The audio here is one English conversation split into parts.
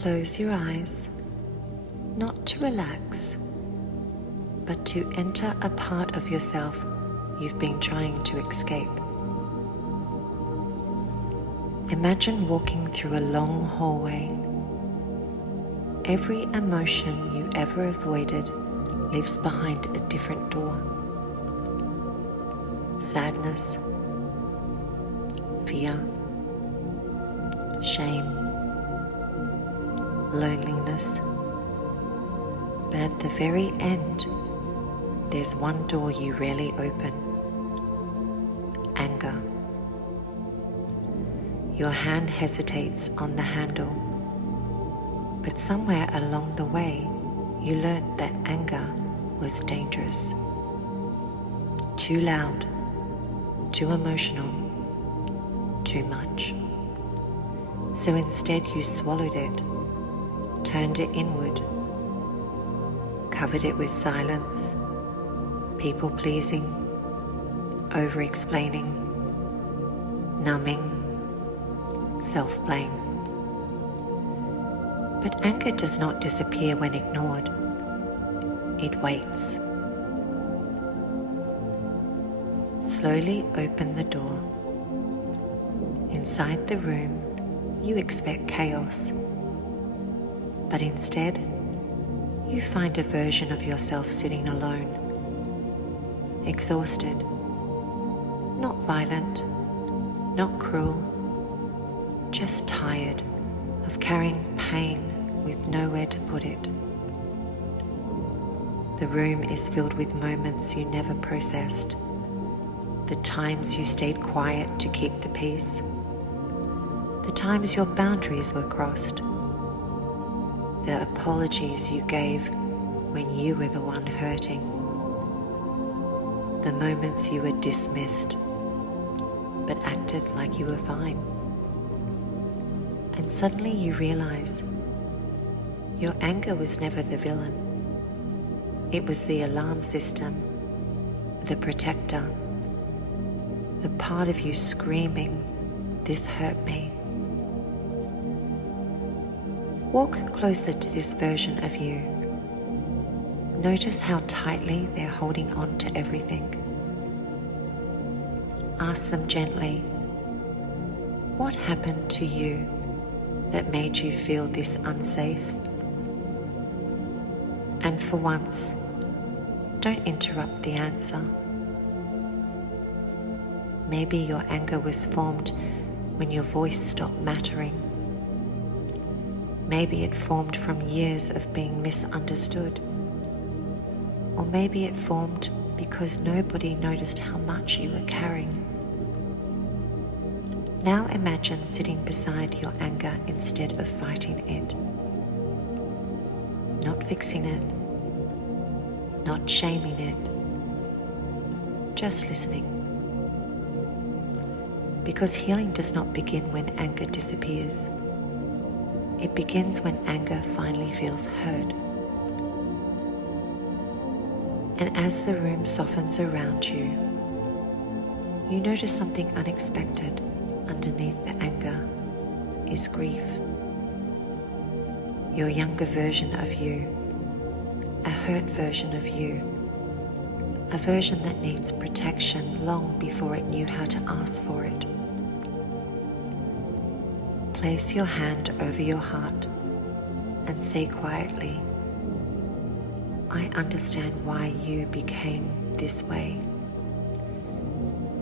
Close your eyes, not to relax, but to enter a part of yourself you've been trying to escape. Imagine walking through a long hallway. Every emotion you ever avoided lives behind a different door. Sadness, fear, shame, loneliness. But at the very end, there's one door you rarely open: anger. Your hand hesitates on the handle, but somewhere along the way, you learnt that anger was dangerous. Too loud, too emotional, too much. So instead you swallowed it, turned it inward, covered it with silence, people-pleasing, over-explaining, numbing, self-blame. But anger does not disappear when ignored. It waits. Slowly open the door. Inside the room, you expect chaos. But instead, you find a version of yourself sitting alone, exhausted, not violent, not cruel, just tired of carrying pain with nowhere to put it. The room is filled with moments you never processed, the times you stayed quiet to keep the peace, the times your boundaries were crossed, the apologies you gave when you were the one hurting, the moments you were dismissed but acted like you were fine. And suddenly you realize your anger was never the villain. It was the alarm system, the protector, the part of you screaming, "This hurt me." Walk closer to this version of you. Notice how tightly they're holding on to everything. Ask them gently, what happened to you that made you feel this unsafe? And for once, don't interrupt the answer. Maybe your anger was formed when your voice stopped mattering. Maybe it formed from years of being misunderstood. Or maybe it formed because nobody noticed how much you were carrying. Now imagine sitting beside your anger instead of fighting it. Not fixing it, not shaming it, just listening. Because healing does not begin when anger disappears. It begins when anger finally feels heard. And as the room softens around you, you notice something unexpected. Underneath the anger is grief. Your younger version of you, a hurt version of you, a version that needs protection long before it knew how to ask for it. Place your hand over your heart and say quietly, "I understand why you became this way.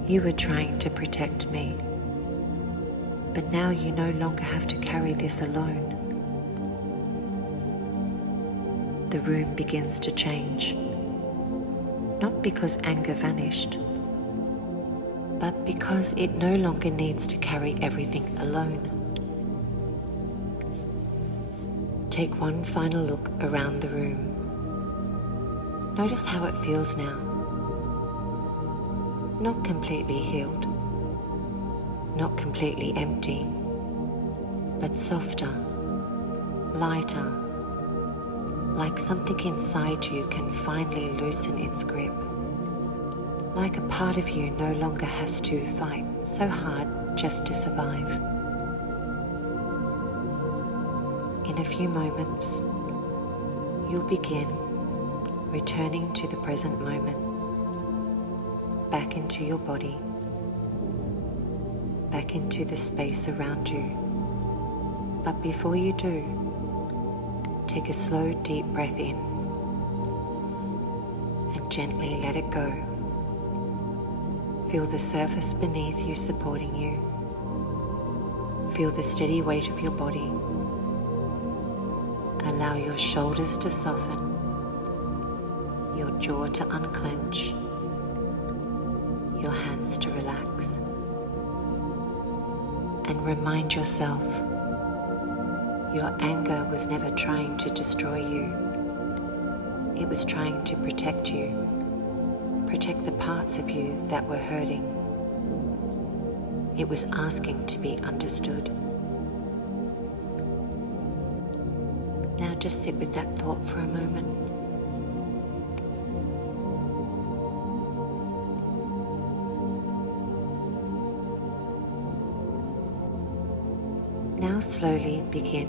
You were trying to protect me, but now you no longer have to carry this alone." The room begins to change, not because anger vanished, but because it no longer needs to carry everything alone. Take one final look around the room. Notice how it feels now. Not completely healed, not completely empty, but softer, lighter, like something inside you can finally loosen its grip. Like a part of you no longer has to fight so hard just to survive. In a few moments, you'll begin returning to the present moment, back into your body, back into the space around you. But before you do, take a slow, deep breath in and gently let it go. Feel the surface beneath you supporting you. Feel the steady weight of your body. Allow your shoulders to soften, your jaw to unclench, your hands to relax. And remind yourself, your anger was never trying to destroy you. It was trying to protect you, protect the parts of you that were hurting. It was asking to be understood. Now just sit with that thought for a moment. Now slowly begin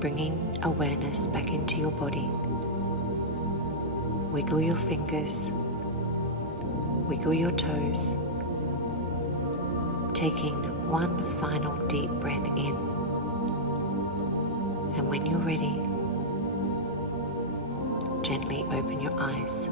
bringing awareness back into your body. Wiggle your fingers, wiggle your toes, taking one final deep breath in. And when you're ready, gently open your eyes.